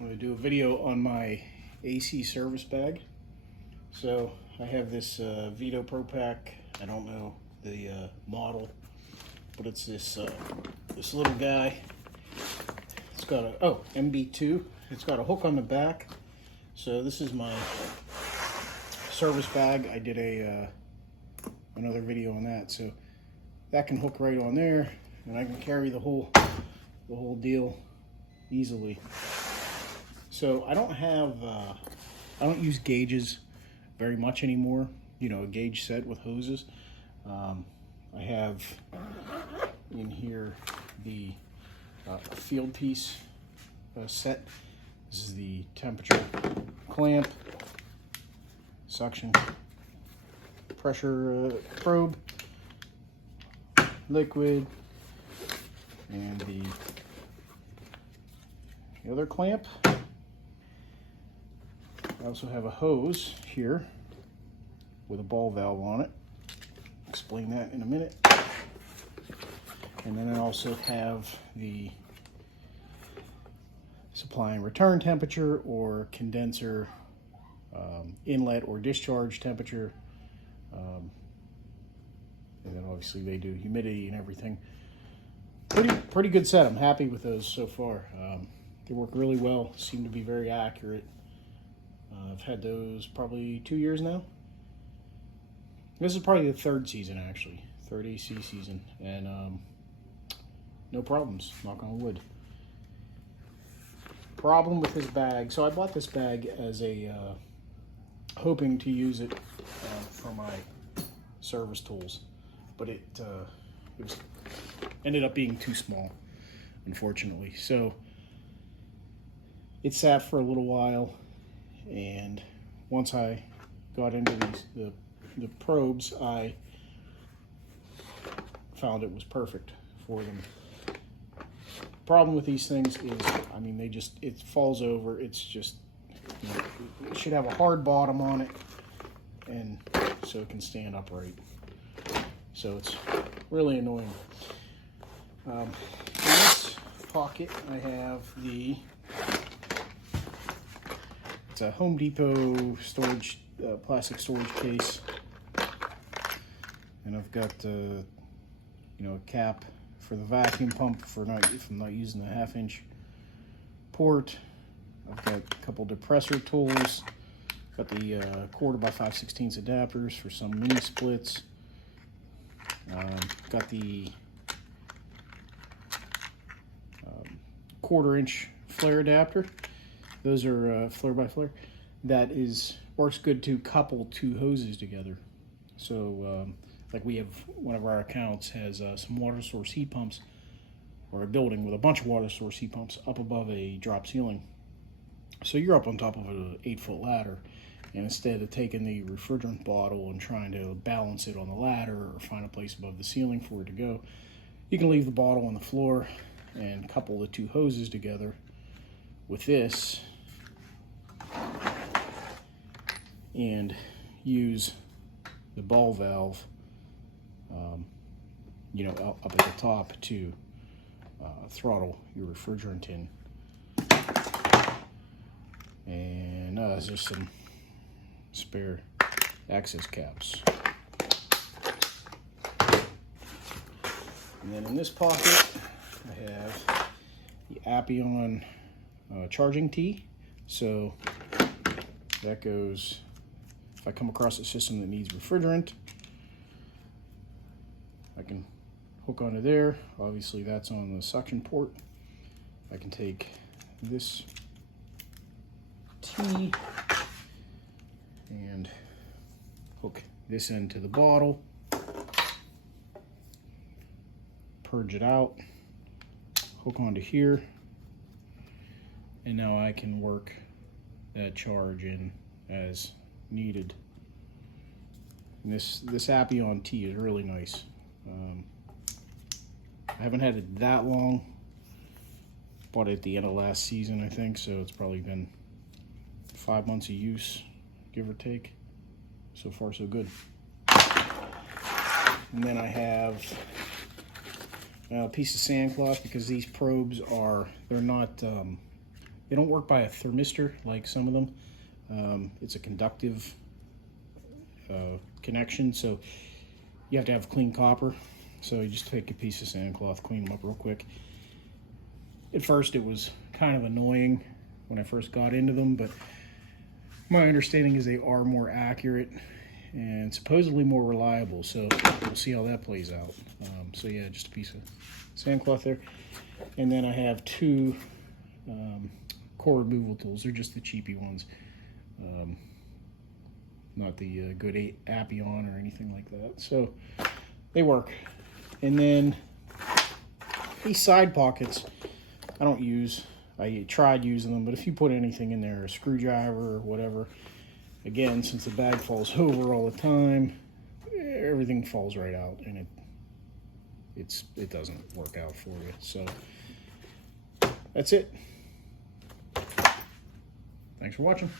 I'm going to do a video on my AC service bag. So I have this Vito Pro Pack. I don't know the model, but it's this this little guy. It's got a MB2. It's got a hook on the back. So this is my service bag. I did another video on that. So that can hook right on there, and I can carry the whole deal easily. So I don't use gauges very much anymore. You know, a gauge set with hoses. I have in here the Fieldpiece set. This is the temperature clamp, suction pressure probe, liquid, and the other clamp. I also have a hose here with a ball valve on it. Explain that in a minute. And then I also have the supply and return temperature or condenser inlet or discharge temperature. And then obviously they do humidity and everything. Pretty good set. I'm happy with those so far. They work really well, seem to be very accurate. I've had those probably 2 years now. This is probably the third season, actually. Third AC season. And no problems, knock on wood. Problem with this bag. So I bought this bag as a, hoping to use it for my service tools. But it ended up being too small, unfortunately. So it sat for a little while. And once I got into the probes, I found it was perfect for them. Problem with these things is, I mean, it falls over. It's just, you know, it should have a hard bottom on it, and so it can stand upright. So it's really annoying. In this pocket, I have it's a Home Depot storage, plastic storage case, and I've got you know, a cap for the vacuum pump if I'm not using the 1/2-inch port. I've got a couple depressor tools. Got the 1/4 by 5/16 adapters for some mini splits. Got the 1/4-inch flare adapter. Those are flare by flare. That works good to couple two hoses together. So like we have, one of our accounts has some water source heat pumps, or a building with a bunch of water source heat pumps up above a drop ceiling. So you're up on top of an 8-foot ladder, and instead of taking the refrigerant bottle and trying to balance it on the ladder or find a place above the ceiling for it to go, you can leave the bottle on the floor and couple the two hoses together with this, and use the ball valve, you know, up at the top to throttle your refrigerant in. And there's some spare access caps. And then in this pocket, I have the Appion charging tee. So that goes, if I come across a system that needs refrigerant, I can hook onto there. Obviously that's on the suction port. I can take this tee and hook this end to the bottle, purge it out, hook onto here, and now I can work that charge in as needed. And this Appion tee is really nice. I haven't had it that long. Bought it at the end of last season, I think, so it's probably been 5 months of use, give or take. So far, so good. And then I have a piece of sandcloth, because these probes they're not They don't work by a thermistor like some of them. It's a conductive connection, so you have to have clean copper. So you just take a piece of sandcloth, clean them up real quick. At first it was kind of annoying when I first got into them, but my understanding is they are more accurate and supposedly more reliable, so we'll see how that plays out. So yeah, just a piece of sandcloth there. And then I have two core removal tools. They're just the cheapy ones, not the good Appion or anything like that. So they work. And then these side pockets I don't use. I tried using them, but if you put anything in there, a screwdriver or whatever, again, since the bag falls over all the time, everything falls right out, and it doesn't work out for you. So that's it. Thanks for watching.